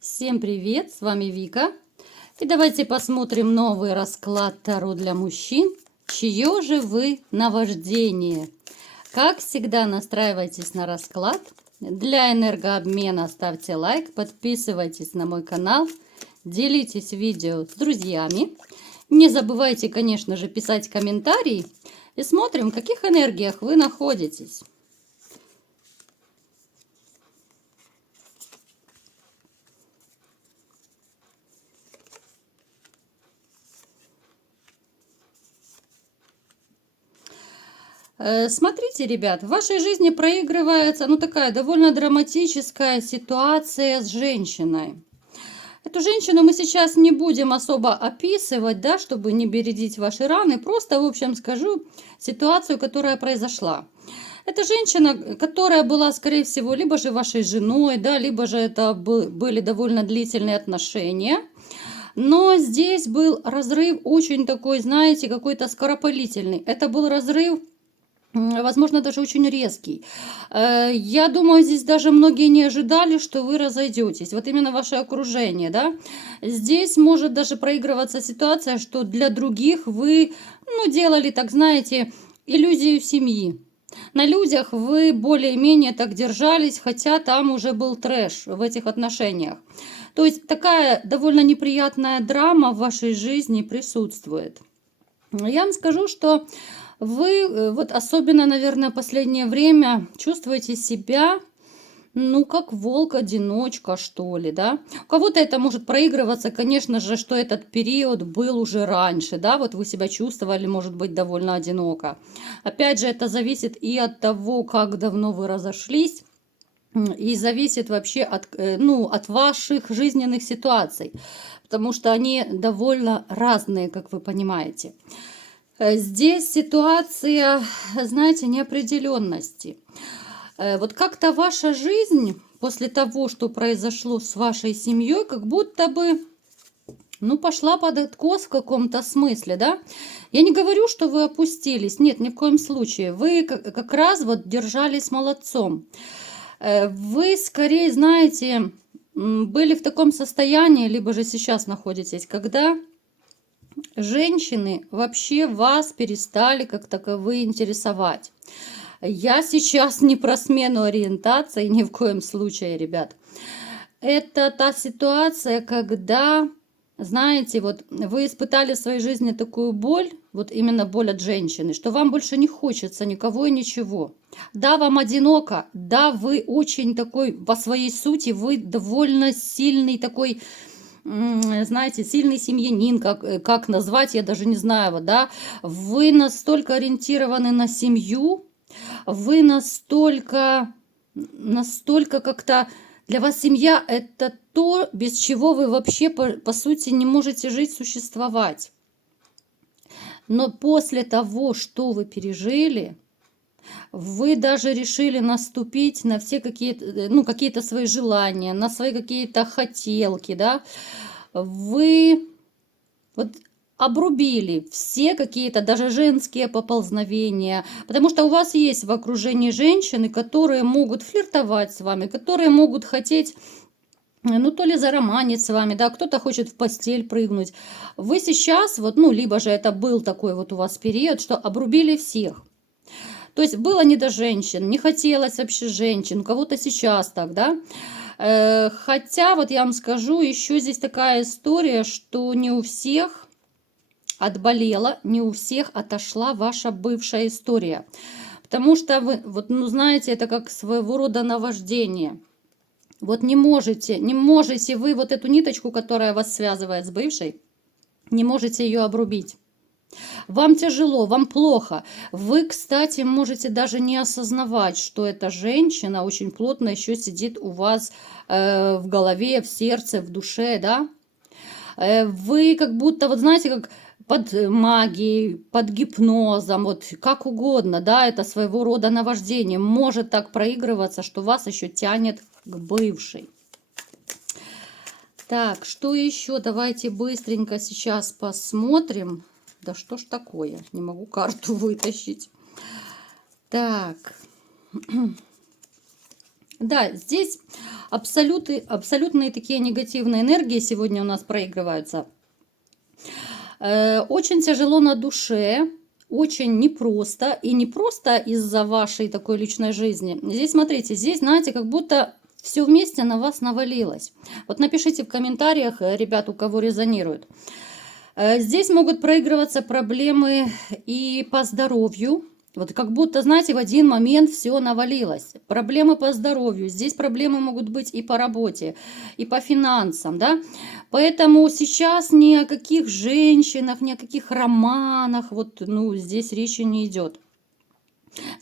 Всем привет, с вами Вика. И давайте посмотрим новый расклад Таро для мужчин. Чье же вы наваждение? Как всегда, настраивайтесь на расклад. Для энергообмена ставьте лайк, подписывайтесь на мой канал, делитесь видео с друзьями. Не забывайте, конечно же, писать комментарии. И смотрим, в каких энергиях вы находитесь. Смотрите, ребят, в вашей жизни проигрывается, такая довольно драматическая ситуация с женщиной. Эту женщину мы сейчас не будем особо описывать, да, чтобы не бередить ваши раны. Просто, в общем, скажу ситуацию, которая произошла. Это женщина, которая была, скорее всего, либо же вашей женой, да, либо же это были довольно длительные отношения. Но здесь был разрыв очень такой, знаете, какой-то скоропалительный. Это был разрыв, возможно, даже очень резкий. Я думаю, здесь даже многие не ожидали, что вы разойдетесь. Вот именно ваше окружение, да. Здесь может даже проигрываться ситуация, что для других вы, делали, так знаете, иллюзию семьи. На людях вы более-менее так держались, хотя там уже был трэш в этих отношениях. То есть такая довольно неприятная драма в вашей жизни присутствует. Я вам скажу, что вы, вот особенно, наверное, последнее время чувствуете себя, как волк-одиночка, что ли, да. У кого-то это может проигрываться, конечно же, что этот период был уже раньше, да, вот вы себя чувствовали, может быть, довольно одиноко. Опять же, это зависит и от того, как давно вы разошлись, и зависит вообще от ваших жизненных ситуаций, потому что они довольно разные, как вы понимаете. Здесь ситуация, знаете, неопределенности. Вот как-то ваша жизнь после того, что произошло с вашей семьей, как будто бы, пошла под откос в каком-то смысле, да? Я не говорю, что вы опустились, нет, ни в коем случае. Вы как раз вот держались молодцом. Вы скорее, знаете, были в таком состоянии, либо же сейчас находитесь, когда женщины вообще вас перестали как таковые интересовать. Я сейчас не про смену ориентации, ни в коем случае, ребят. Это та ситуация, когда, знаете, вот вы испытали в своей жизни такую боль, вот именно боль от женщины, что вам больше не хочется никого и ничего. Да, вам одиноко, да, вы очень такой, по своей сути, вы довольно сильный такой, знаете, сильный семьянин, как назвать, я даже не знаю, вот, да. Вы настолько ориентированы на семью, вы настолько как-то... Для вас семья – это то, без чего вы вообще, по сути, не можете жить, существовать. Но после того, что вы пережили, вы даже решили наступить на все какие-то свои желания, на свои какие-то хотелки, да. Вы вот обрубили все какие-то даже женские поползновения, потому что у вас есть в окружении женщины, которые могут флиртовать с вами, которые могут хотеть, то ли зароманить с вами, да, кто-то хочет в постель прыгнуть. Вы сейчас, либо же это был такой вот у вас период, что обрубили всех. То есть было не до женщин, не хотелось вообще женщин, у кого-то сейчас так, да. Хотя, вот я вам скажу, еще здесь такая история, что не у всех отболела, не у всех отошла ваша бывшая история. Потому что вы, знаете, это как своего рода наваждение. Вот не можете вы вот эту ниточку, которая вас связывает с бывшей, не можете ее обрубить. Вам тяжело, вам плохо. Вы, кстати, можете даже не осознавать, что эта женщина очень плотно еще сидит у вас в голове, в сердце, в душе, да? Вы как будто, вот знаете, как под магией, под гипнозом, вот как угодно, да, это своего рода наваждение. Может так проигрываться, что вас еще тянет к бывшей. Так, что еще? Давайте быстренько сейчас посмотрим. Да что ж такое? Не могу карту вытащить. Так. Да, здесь абсолютные такие негативные энергии сегодня у нас проигрываются. Очень тяжело на душе, очень непросто. И не просто из-за вашей такой личной жизни. Здесь, смотрите, здесь, знаете, как будто все вместе на вас навалилось. Вот напишите в комментариях, ребят, у кого резонирует. Здесь могут проигрываться проблемы и по здоровью. Вот как будто, знаете, в один момент все навалилось. Проблемы по здоровью. Здесь проблемы могут быть и по работе, и по финансам, да. Поэтому сейчас ни о каких женщинах, ни о каких романах, вот, ну, здесь речи не идет.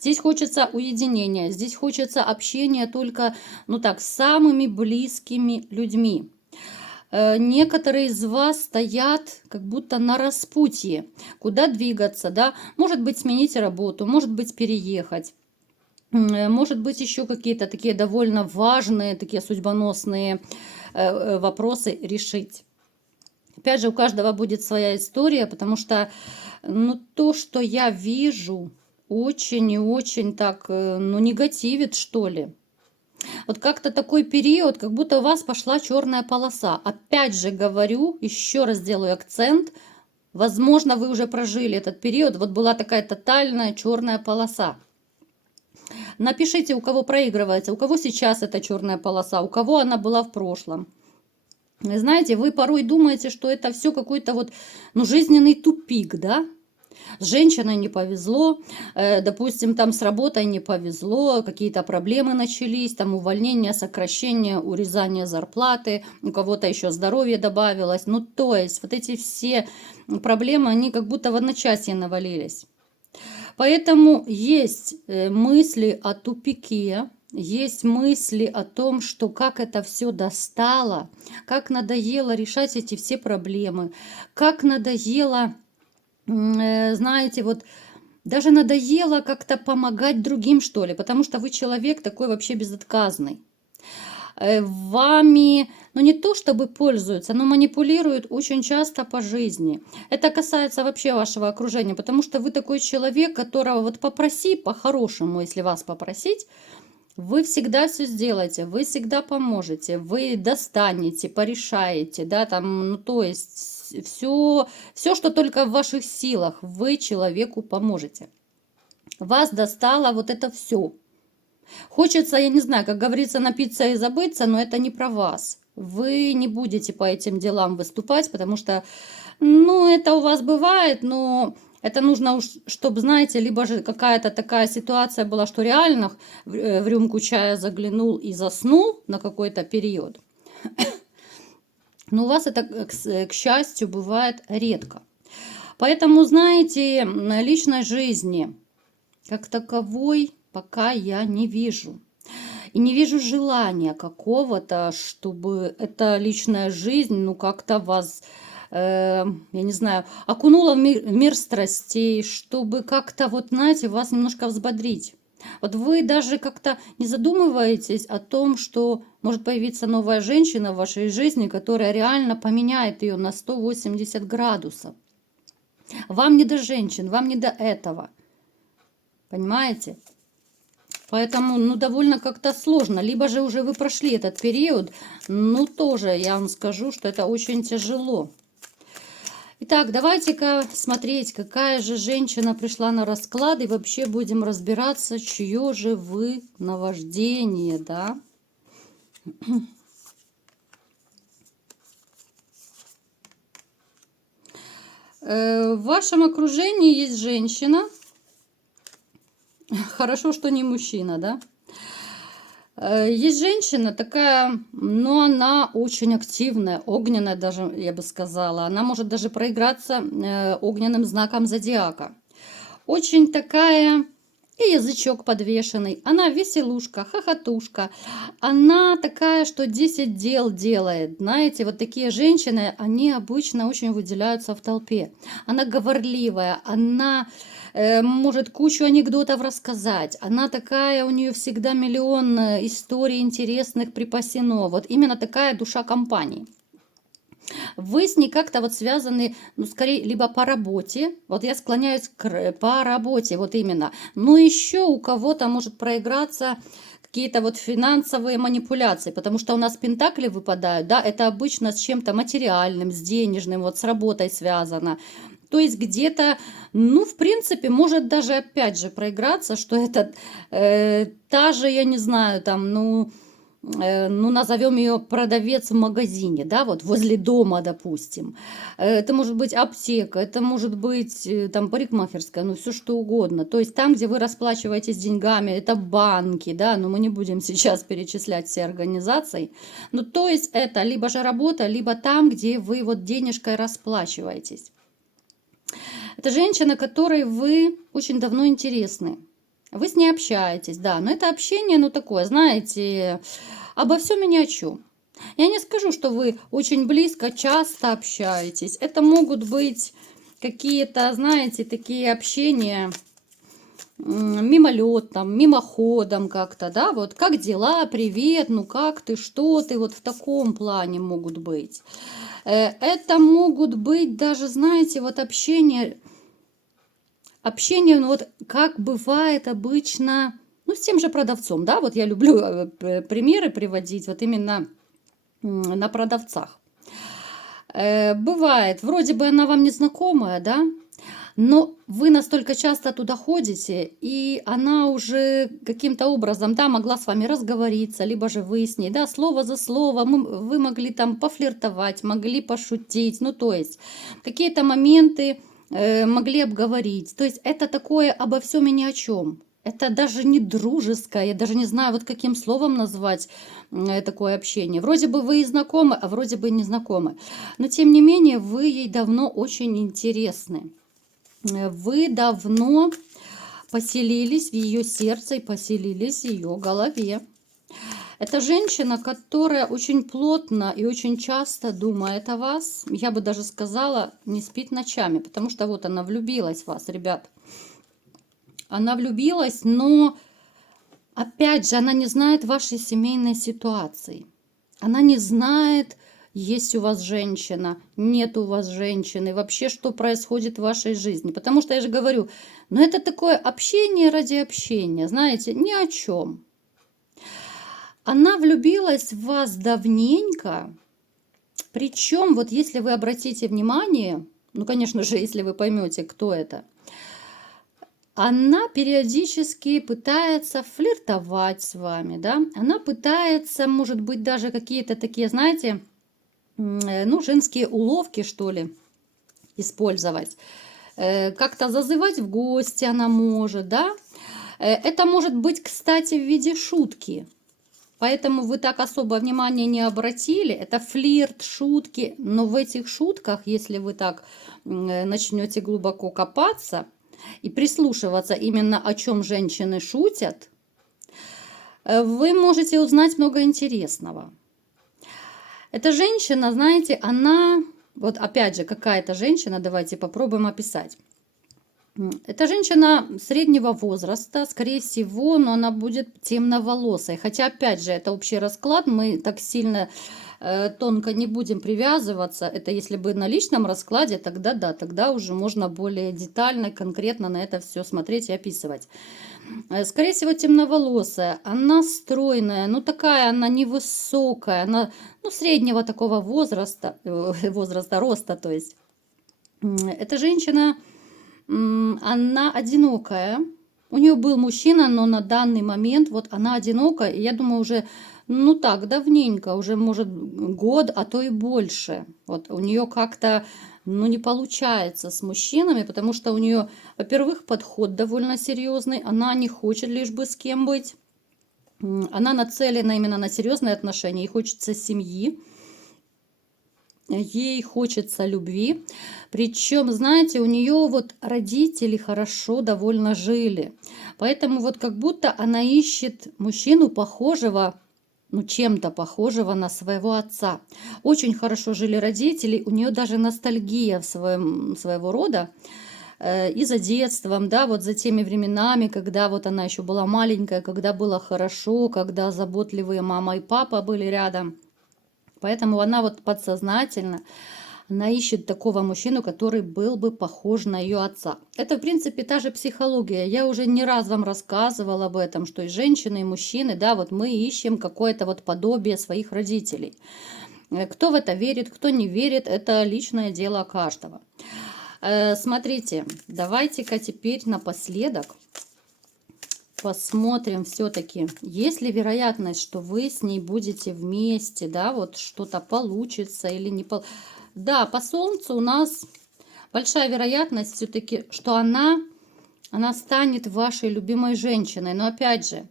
Здесь хочется уединения, здесь хочется общения только, ну так, с самыми близкими людьми. Некоторые из вас стоят как будто на распутье, куда двигаться, да, может быть, сменить работу, может быть, переехать, может быть, еще какие-то такие довольно важные, такие судьбоносные вопросы решить. Опять же, у каждого будет своя история, потому что, ну, то, что я вижу, очень и очень так, ну, негативит, что ли. Вот как-то такой период, как будто у вас пошла черная полоса. Опять же говорю, еще раз делаю акцент. Возможно, вы уже прожили этот период. Вот была такая тотальная черная полоса. Напишите, у кого проигрывается, у кого сейчас эта черная полоса, у кого она была в прошлом. Знаете, вы порой думаете, что это все какой-то вот, ну, жизненный тупик, да? С женщиной не повезло, допустим, там с работой не повезло, какие-то проблемы начались, там увольнение, сокращение, урезание зарплаты, у кого-то еще здоровье добавилось. Ну, то есть вот эти все проблемы, они как будто в одночасье навалились. Поэтому есть мысли о тупике, есть мысли о том, что как это все достало, как надоело решать эти все проблемы, как надоело, знаете, вот даже надоело как-то помогать другим, что ли, потому что вы человек такой вообще безотказный. Вами, ну не то чтобы пользуются, но манипулируют очень часто по жизни. Это касается вообще вашего окружения, потому что вы такой человек, которого вот попроси по-хорошему, если вас попросить, вы всегда все сделаете, вы всегда поможете, вы достанете, порешаете, да, там, ну то есть все, что только в ваших силах, вы человеку поможете. Вас достало вот это все. Хочется, я не знаю, как говорится, напиться и забыться, но это не про вас. Вы не будете по этим делам выступать, потому что, ну, это у вас бывает, но это нужно уж, чтобы, знаете, либо же какая-то такая ситуация была, что реально в рюмку чая заглянул и заснул на какой-то период. Но у вас это, к счастью, бывает редко. Поэтому, знаете, личной жизни как таковой пока я не вижу. И не вижу желания какого-то, чтобы эта личная жизнь, ну, как-то вас, я не знаю, окунула в мир страстей, чтобы как-то, вот, знаете, вас немножко взбодрить. Вот вы даже как-то не задумываетесь о том, что может появиться новая женщина в вашей жизни, которая реально поменяет ее на 180 градусов. Вам не до женщин, вам не до этого. Понимаете? Поэтому, ну, довольно как-то сложно. Либо же уже вы прошли этот период, ну, тоже я вам скажу, что это очень тяжело. Итак, давайте-ка смотреть, какая же женщина пришла на расклад, и вообще будем разбираться, чье же вы наваждение, да? В вашем окружении есть женщина. Хорошо, что не мужчина, да? Есть женщина такая, но она очень активная, огненная даже, я бы сказала. Она может даже проиграться огненным знаком зодиака. Очень такая, и язычок подвешенный. Она веселушка, хохотушка. Она такая, что 10 дел делает. Знаете, вот такие женщины, они обычно очень выделяются в толпе. Она говорливая, она может кучу анекдотов рассказать. Она такая, у нее всегда миллион историй интересных припасено. Вот именно такая душа компании. Вы с ней как-то вот связаны, ну, скорее, либо по работе. Вот я склоняюсь по работе, вот именно. Но еще у кого-то может проиграться какие-то вот финансовые манипуляции, потому что у нас пентакли выпадают, да, это обычно с чем-то материальным, с денежным, вот с работой связано. То есть где-то, ну, в принципе, может даже опять же проиграться, что это та же, я не знаю, там, ну, назовем ее продавец в магазине, да, вот возле дома, допустим. Это может быть аптека, это может быть там парикмахерская, ну, все что угодно. То есть там, где вы расплачиваетесь деньгами, это банки, да, но мы не будем сейчас перечислять все организации. Ну, то есть это либо же работа, либо там, где вы вот денежкой расплачиваетесь. Это женщина, которой вы очень давно интересны. Вы с ней общаетесь, да, но это общение, ну, такое, знаете, обо всем и ни о чем. Я не скажу, что вы очень близко, часто общаетесь. Это могут быть какие-то, знаете, такие общения мимолетом, мимоходом как-то, да, вот как дела, привет, ну как ты, что ты, вот в таком плане могут быть. Это могут быть даже, знаете, вот общение, ну вот как бывает обычно, ну с тем же продавцом, да, вот я люблю примеры приводить вот именно на продавцах. Бывает, вроде бы она вам незнакомая, да, но вы настолько часто туда ходите, и она уже каким-то образом, да, могла с вами разговориться, либо же вы с ней, да, слово за слово, вы могли там пофлиртовать, могли пошутить, ну, то есть какие-то моменты могли обговорить. То есть это такое обо всем и ни о чем. Это даже не дружеское, я даже не знаю, вот каким словом назвать такое общение. Вроде бы вы и знакомы, а вроде бы и не знакомы. Но тем не менее, вы ей давно очень интересны. Вы давно поселились в ее сердце и поселились в ее голове. Это женщина, которая очень плотно и очень часто думает о вас. Я бы даже сказала, не спит ночами, потому что вот она влюбилась в вас, ребят. Она влюбилась, но опять же, она не знает вашей семейной ситуации. Она не знает, есть у вас женщина, нет у вас женщины, вообще, что происходит в вашей жизни. Потому что я же говорю, ну это такое общение ради общения, знаете, ни о чем. Она влюбилась в вас давненько, причем, вот если вы обратите внимание, ну, конечно же, если вы поймете, кто это, она периодически пытается флиртовать с вами, да, она пытается, может быть, даже какие-то такие, знаете, ну, женские уловки, что ли, использовать. Как-то зазывать в гости она может, да. Это может быть, кстати, в виде шутки. Поэтому вы так особо внимания не обратили. Это флирт, шутки. Но в этих шутках, если вы так начнете глубоко копаться и прислушиваться именно о чем женщины шутят, вы можете узнать много интересного. Эта женщина, знаете, она, вот опять же, какая-то женщина, давайте попробуем описать. Это женщина среднего возраста, скорее всего, но она будет темноволосой. Хотя, опять же, это общий расклад, мы так сильно тонко не будем привязываться. Это если бы на личном раскладе, тогда да, тогда уже можно более детально, конкретно на это все смотреть и описывать. Скорее всего, темноволосая, она стройная, ну такая она невысокая, она ну, среднего такого возраста, роста, то есть. Эта женщина, она одинокая. У нее был мужчина, но на данный момент вот она одинокая. И я думаю, уже, ну так, давненько, уже может год, а то и больше. Вот у нее как-то, ну не получается с мужчинами, потому что у нее, во-первых, подход довольно серьезный. Она не хочет лишь бы с кем быть. Она нацелена именно на серьезные отношения. Ей хочется семьи. Ей хочется любви. Причем, знаете, у нее вот родители хорошо довольно жили. Поэтому вот как будто она ищет мужчину похожего, ну чем-то похожего на своего отца. Очень хорошо жили родители, у нее даже ностальгия своего рода. И за детством, да, вот за теми временами, когда вот она еще была маленькая, когда было хорошо, когда заботливые мама и папа были рядом. Поэтому она вот подсознательно, Она ищет такого мужчину, который был бы похож на ее отца. Это, в принципе, та же психология. Я уже не раз вам рассказывала об этом, что и женщины, и мужчины, да, вот мы ищем какое-то вот подобие своих родителей. Кто в это верит, кто не верит, это личное дело каждого. Смотрите, давайте-ка теперь напоследок посмотрим все-таки, есть ли вероятность, что вы с ней будете вместе, да, вот что-то получится или не получится. Да, по Солнцу у нас большая вероятность все-таки, что она станет вашей любимой женщиной. Но опять же,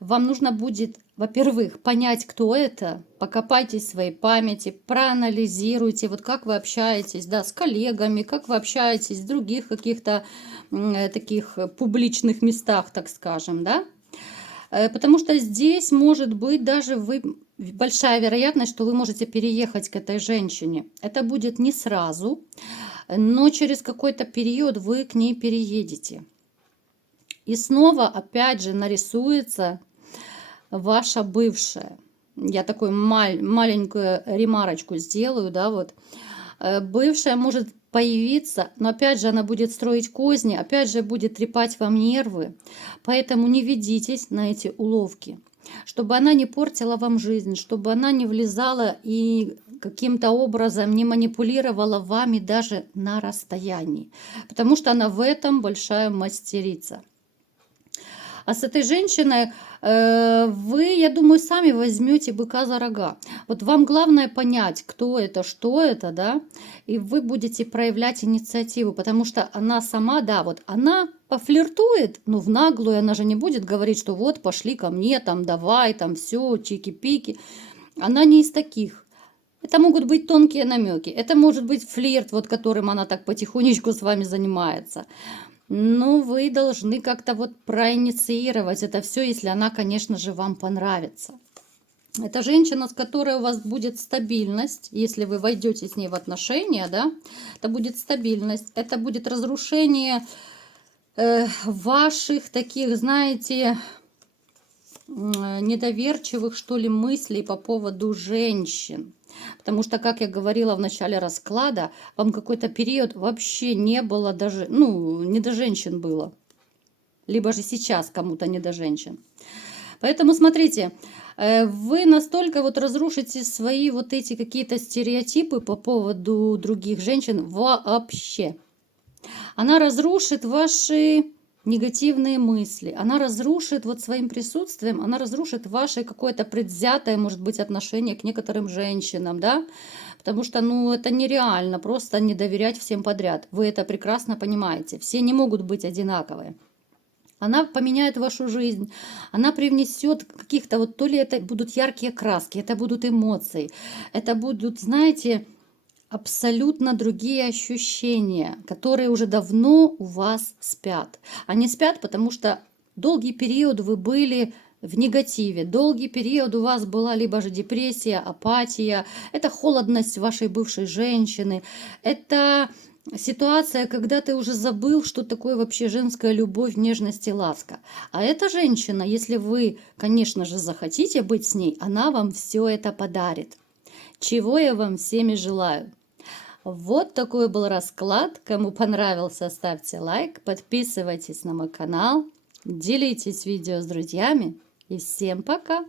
вам нужно будет, во-первых, понять, кто это, покопайтесь в своей памяти, проанализируйте, вот как вы общаетесь, да, с коллегами, как вы общаетесь в других каких-то таких публичных местах, так скажем, да. Потому что здесь может быть даже большая вероятность, что вы можете переехать к этой женщине. Это будет не сразу, но через какой-то период вы к ней переедете. И снова, опять же, нарисуется ваша бывшая. Я такую маленькую ремарочку сделаю, да, вот. Бывшая может появиться, но опять же она будет строить козни, опять же будет трепать вам нервы. Поэтому не ведитесь на эти уловки, чтобы она не портила вам жизнь, чтобы она не влезала и каким-то образом не манипулировала вами даже на расстоянии, потому что она в этом большая мастерица. А с этой женщиной вы, я думаю, сами возьмете быка за рога. Вот вам главное понять, кто это, что это, да, и вы будете проявлять инициативу, потому что она сама, да, вот она пофлиртует, но в наглую она же не будет говорить, что вот пошли ко мне, там давай, там все, чики-пики. Она не из таких. Это могут быть тонкие намеки, это может быть флирт, вот которым она так потихонечку с вами занимается. Ну, вы должны как-то вот проинициировать это все, если она, конечно же, вам понравится. Это женщина, с которой у вас будет стабильность, если вы войдете с ней в отношения, да, это будет стабильность, это будет разрушение ваших таких, знаете, недоверчивых, что ли, мыслей по поводу женщин. Потому что, как я говорила в начале расклада, вам какой-то период вообще не было даже, ну, не до женщин было. Либо же сейчас кому-то не до женщин. Поэтому смотрите, вы настолько вот разрушите свои вот эти какие-то стереотипы по поводу других женщин вообще. Она разрушит ваши негативные мысли, она разрушит вот своим присутствием, она разрушит ваше какое-то предвзятое, может быть, отношение к некоторым женщинам, да, потому что, ну, это нереально просто не доверять всем подряд, вы это прекрасно понимаете, все не могут быть одинаковые. Она поменяет вашу жизнь, она привнесет каких-то вот, то ли это будут яркие краски, это будут эмоции, это будут, знаете, абсолютно другие ощущения, которые уже давно у вас спят. Они спят, потому что долгий период вы были в негативе, долгий период у вас была либо же депрессия, апатия, это холодность вашей бывшей женщины, это ситуация, когда ты уже забыл, что такое вообще женская любовь, нежность и ласка. А эта женщина, если вы, конечно же, захотите быть с ней, она вам все это подарит. Чего я вам всеми желаю. Вот такой был расклад. Кому понравился, ставьте лайк, подписывайтесь на мой канал, делитесь видео с друзьями и всем пока!